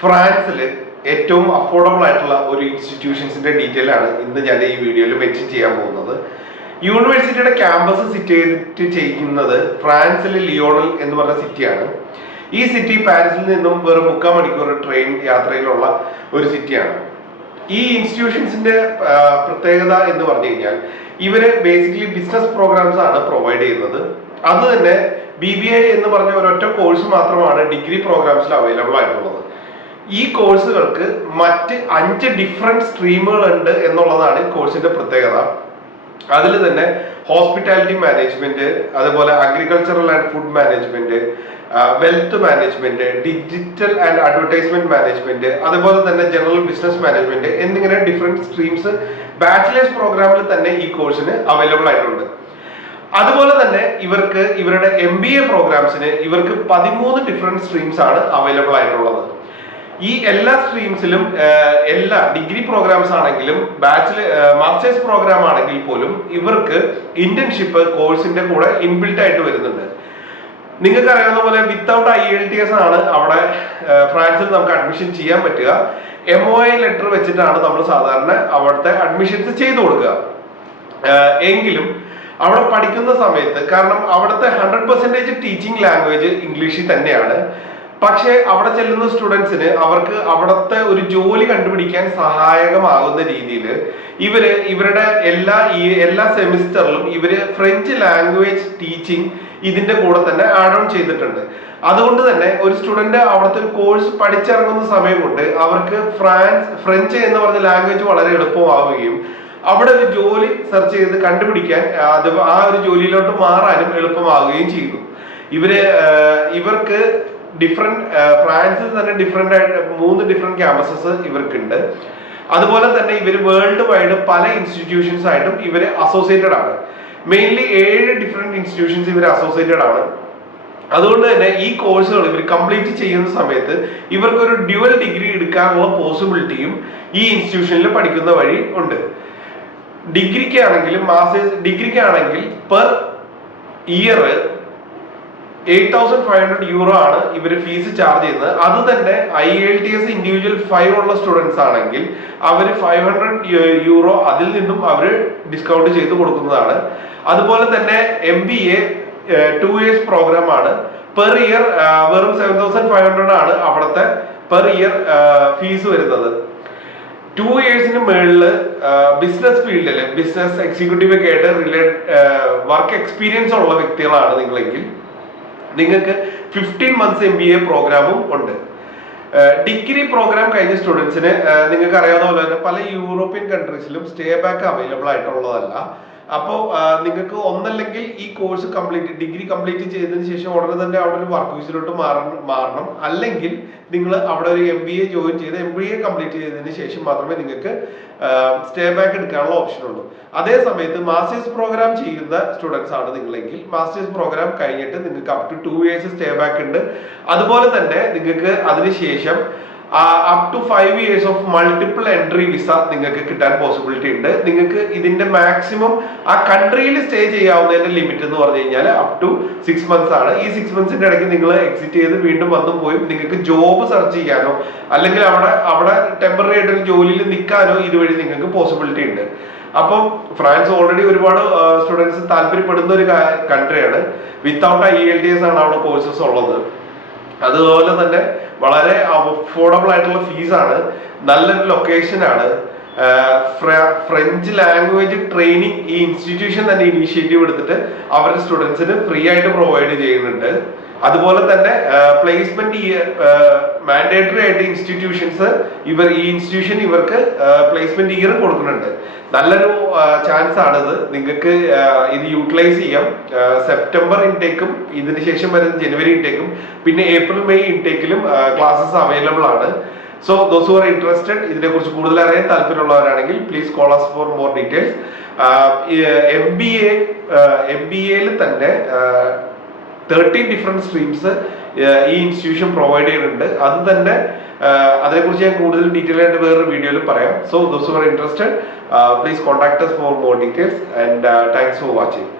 ഫ്രാൻസിൽ ഏറ്റവും അഫോർഡബിൾ ആയിട്ടുള്ള ഒരു ഇൻസ്റ്റിറ്റ്യൂഷൻസിന്റെ ഡീറ്റെയിൽ ആണ് ഇന്ന് ഞാൻ ഈ വീഡിയോയിൽ മെൻഷൻ ചെയ്യാൻ പോകുന്നത്. യൂണിവേഴ്സിറ്റിയുടെ ക്യാമ്പസ് സിറ്റുവേറ്റ് ചെയ്യുന്നത് ഫ്രാൻസിലെ ലിയോണിൽ എന്ന് പറഞ്ഞ സിറ്റിയാണ്. ഈ സിറ്റി പാരീസിൽ നിന്നും വെറും 3/4 മണിക്കൂർ ട്രെയിൻ യാത്രയിലുള്ള ഒരു സിറ്റിയാണ്. ഈ ഇൻസ്റ്റിറ്റ്യൂഷൻസിന്റെ പ്രത്യേകത എന്ന് പറഞ്ഞു കഴിഞ്ഞാൽ ഇവര് ബേസിക്കലി ബിസിനസ് പ്രോഗ്രാംസ് ആണ് പ്രൊവൈഡ് ചെയ്യുന്നത്. അത് തന്നെ BBA എന്ന് പറഞ്ഞ ഒരൊറ്റ കോഴ്സ് മാത്രമാണ് ഡിഗ്രി പ്രോഗ്രാംസിൽ അവൈലബിൾ ആയിട്ടുള്ളത്. ഈ കോഴ്സുകൾക്ക് മറ്റ് 5 ഡിഫറെന്റ് സ്ട്രീമുകൾ ഉണ്ട് എന്നുള്ളതാണ് ഈ കോഴ്സിന്റെ പ്രത്യേകത. അതിൽ തന്നെ ഹോസ്പിറ്റാലിറ്റി മാനേജ്മെന്റ്, അതുപോലെ agricultural and food management, wealth management, digital and advertisement management, അതുപോലെ തന്നെ ജനറൽ ബിസിനസ് മാനേജ്മെന്റ് എന്നിങ്ങനെ ഡിഫറെന്റ് സ്ട്രീംസ് ബാച്ചിലേഴ്സ് പ്രോഗ്രാമിൽ തന്നെ ഈ കോഴ്സിന് അവൈലബിൾ ആയിട്ടുണ്ട്. അതുപോലെ തന്നെ ഇവർക്ക് ഇവരുടെ MBA പ്രോഗ്രാംസിന് ഇവർക്ക് 13 ഡിഫറെന്റ് സ്ട്രീംസ് ആണ് അവൈലബിൾ ആയിട്ടുള്ളത്. ഈ എല്ലാ സ്ട്രീംസിലും എല്ലാ ഡിഗ്രി പ്രോഗ്രാംസ് ആണെങ്കിലും മാസ്റ്റേഴ്സ് പ്രോഗ്രാം ആണെങ്കിൽ പോലും ഇവർക്ക് ഇന്റേൺഷിപ്പ് കോഴ്സിന്റെ കൂടെ ഇൻബിൽറ്റ് ആയിട്ട് വരുന്നുണ്ട്. നിങ്ങൾക്ക് അറിയാവുന്ന പോലെ വിത്തൗട്ട് IELTS ആണ് അവിടെ ഫ്രാൻസിൽ നമുക്ക് അഡ്മിഷൻ ചെയ്യാൻ പറ്റുക. MOI ലെറ്റർ വെച്ചിട്ടാണ് നമ്മൾ സാധാരണ അവിടുത്തെ അഡ്മിഷൻസ് ചെയ്തു കൊടുക്കുക. എങ്കിലും അവിടെ പഠിക്കുന്ന സമയത്ത്, കാരണം അവിടുത്തെ 100% ടീച്ചിങ് ലാംഗ്വേജ് ഇംഗ്ലീഷിൽ തന്നെയാണ്. പക്ഷെ അവിടെ ചെല്ലുന്ന സ്റ്റുഡൻസിന് അവർക്ക് അവിടുത്തെ ഒരു ജോലി കണ്ടുപിടിക്കാൻ സഹായകമാകുന്ന രീതിയിൽ ഇവരുടെ എല്ലാ സെമിസ്റ്ററിലും ഇവര് ഫ്രഞ്ച് ലാംഗ്വേജ് ടീച്ചിങ് ഇതിന്റെ കൂടെ തന്നെ ആഡ് ഓൺ ചെയ്തിട്ടുണ്ട്. അതുകൊണ്ട് തന്നെ ഒരു സ്റ്റുഡന്റ് അവിടുത്തെ ഒരു കോഴ്സ് പഠിച്ചിറങ്ങുന്ന സമയം കൊണ്ട് അവർക്ക് ഫ്രഞ്ച് എന്ന് പറഞ്ഞ ലാംഗ്വേജ് വളരെ എളുപ്പമാവുകയും അവിടെ ഒരു ജോലി സെർച്ച് ചെയ്ത് കണ്ടുപിടിക്കാൻ ആ ഒരു ജോലിയിലോട്ട് മാറാനും എളുപ്പമാവുകയും ചെയ്തു. ഇവർക്ക് ഫ്രാൻസിൽ തന്നെ ഡിഫറെന്റ് ആയിട്ട് 3 ഡിഫറെന്റ് ക്യാമ്പസസ് ഇവർക്കുണ്ട്. അതുപോലെ തന്നെ ഇവർ വേൾഡ് വൈഡ് പല ഇൻസ്റ്റിറ്റ്യൂഷൻസ് ആയിട്ടും ഇവര് അസോസിയേറ്റഡ് ആണ്. മെയിൻലി 7 ഡിഫറെന്റ് ഇൻസ്റ്റിറ്റ്യൂഷൻസ് ഇവർ അസോസിയേറ്റഡ് ആണ്. അതുകൊണ്ട് തന്നെ ഈ കോഴ്സുകൾ ഇവർ കംപ്ലീറ്റ് ചെയ്യുന്ന സമയത്ത് ഇവർക്ക് ഒരു ഡ്യുവൽ ഡിഗ്രി എടുക്കാനുള്ള പോസിബിലിറ്റിയും ഈ ഇൻസ്റ്റിറ്റ്യൂഷനിൽ പഠിക്കുന്ന വഴി ഉണ്ട്. ഡിഗ്രിക്കാണെങ്കിലും ഡിഗ്രിക്കാണെങ്കിൽ പെർ ഇയർ 8,500 euro ആണ് ഇവർ ഫീസ് ചാർജ് ചെയ്യുന്നത്. അത് തന്നെ IELTS ഇൻഡിവിജ്വൽ 5 ഉള്ള സ്റ്റുഡൻസ് ആണെങ്കിൽ അവർ 500 euro അതിൽ നിന്നും അവർ ഡിസ്കൗണ്ട് ചെയ്ത് കൊടുക്കുന്നതാണ്. അതുപോലെ തന്നെ MBA 2 years പ്രോഗ്രാം ആണ്. പെർ ഇയർ വെറും 7,500 ആണ് അവിടുത്തെ പെർ ഇയർ ഫീസ് വരുന്നത്. 2 yearsന് മുകളിൽ ബിസിനസ് ഫീൽഡിൽ ബിസിനസ് എക്സിക്യൂട്ടീവ് ഒക്കെ ആയിട്ട് വർക്ക് എക്സ്പീരിയൻസ് ഉള്ള വ്യക്തികളാണ് നിങ്ങളെങ്കിൽ നിങ്ങൾക്ക് 15 months MBA പ്രോഗ്രാമും ഉണ്ട്. ഡിഗ്രി പ്രോഗ്രാം കഴിഞ്ഞ സ്റ്റുഡൻസിന് നിങ്ങൾക്ക് അറിയാവുന്ന പോലെ തന്നെ പല യൂറോപ്യൻ കൺട്രീസിലും സ്റ്റേ ബാക്ക് അവൈലബിൾ ആയിട്ടുള്ളതല്ല. അപ്പോൾ നിങ്ങൾക്ക് ഒന്നല്ലെങ്കിൽ ഈ കോഴ്സ് ഡിഗ്രി കംപ്ലീറ്റ് ചെയ്തതിന് ശേഷം ഉടനെ തന്നെ അവിടെ ഒരു വർക്ക് വിസിലോട്ട് മാറണം. അല്ലെങ്കിൽ നിങ്ങൾ അവിടെ ഒരു MBA ജോയിൻ ചെയ്ത് MBA കംപ്ലീറ്റ് ചെയ്തതിന് ശേഷം മാത്രമേ നിങ്ങൾക്ക് സ്റ്റേ ബാക്ക് എടുക്കാനുള്ള ഓപ്ഷൻ ഉള്ളൂ. അതേ സമയത്ത് മാസ്റ്റേഴ്സ് പ്രോഗ്രാം ചെയ്യുന്ന സ്റ്റുഡൻസ് ആണ് നിങ്ങളെങ്കിൽ മാസ്റ്റേഴ്സ് പ്രോഗ്രാം കഴിഞ്ഞിട്ട് നിങ്ങൾക്ക് up to 2 years stay back ഉണ്ട്. അതുപോലെ തന്നെ നിങ്ങൾക്ക് അതിനുശേഷം up to 5 years of multiple entry visa നിങ്ങൾക്ക് കിട്ടാൻ പോസിബിലിറ്റി ഉണ്ട്. നിങ്ങൾക്ക് ഇതിന്റെ മാക്സിമം ആ കൺട്രിയിൽ സ്റ്റേ ചെയ്യാവുന്നതിന്റെ ലിമിറ്റ് എന്ന് പറഞ്ഞു കഴിഞ്ഞാൽ അപ് ടു 6 months ആണ്. ഈ 6 monthsന്റെ ഇടയ്ക്ക് നിങ്ങൾ എക്സിറ്റ് ചെയ്ത് വീണ്ടും വന്നും പോയും നിങ്ങൾക്ക് ജോബ് സെർച്ച് ചെയ്യാനോ അല്ലെങ്കിൽ അവിടെ ടെമ്പററി ആയിട്ട് ഒരു ജോലിയിൽ നിൽക്കാനോ ഇതുവഴി നിങ്ങൾക്ക് പോസിബിലിറ്റി ഉണ്ട്. അപ്പം ഫ്രാൻസ് ഓൾറെഡി ഒരുപാട് സ്റ്റുഡൻസ് താല്പര്യപ്പെടുന്ന ഒരു കൺട്രിയാണ്. വിത്തൗട്ട് IELTS ആണ് അവിടെ കോഴ്സസ് ഉള്ളത്. അതുപോലെ തന്നെ വളരെ അഫോർഡബിൾ ആയിട്ടുള്ള ഫീസാണ്. നല്ലൊരു ലൊക്കേഷൻ ആണ്. ഫ്രഞ്ച് ലാംഗ്വേജ് ട്രെയിനിങ് ഈ ഇൻസ്റ്റിറ്റ്യൂഷൻ തന്നെ ഇനീഷ്യേറ്റീവ് എടുത്തിട്ട് അവരുടെ സ്റ്റുഡൻസിന് ഫ്രീ ആയിട്ട് പ്രൊവൈഡ് ചെയ്യുന്നുണ്ട്. അതുപോലെ തന്നെ പ്ലേസ്മെന്റ് മാൻഡേറ്ററി ആയിട്ട് ഇൻസ്റ്റിറ്റ്യൂഷൻസ് ഈ ഇൻസ്റ്റിറ്റ്യൂഷൻ ഇവർക്ക് പ്ലേസ്മെന്റ് ഇയർ കൊടുക്കുന്നുണ്ട്. നല്ലൊരു ചാൻസ് ആണിത്. നിങ്ങൾക്ക് ഇത് യൂട്ടിലൈസ് ചെയ്യാം. സെപ്റ്റംബർ ഇൻടേക്കും ഇതിന് ശേഷം വരുന്ന ജനുവരി ഇൻടേക്കും പിന്നെ April May ഇൻടേക്കിലും ക്ലാസ്സസ് അവൈലബിൾ ആണ്. So those who are interested, ഇതിനെ കുറിച്ച് കൂടുതൽ അറിയാൻ താല്പര്യമുള്ളവരാണെങ്കിൽ please call us for more details. MBA തന്നെ 13 ഡിഫറെന്റ് സ്ട്രീംസ് ഈ ഇൻസ്റ്റിറ്റ്യൂഷൻ പ്രൊവൈഡ് ചെയ്യുന്നുണ്ട്. അത് തന്നെ അതിനെക്കുറിച്ച് ഞാൻ കൂടുതൽ ഡീറ്റെയിൽ ആയിട്ട് വേറൊരു വീഡിയോയിൽ പറയാം. So those who are interested, please contact us for more details and thanks for watching.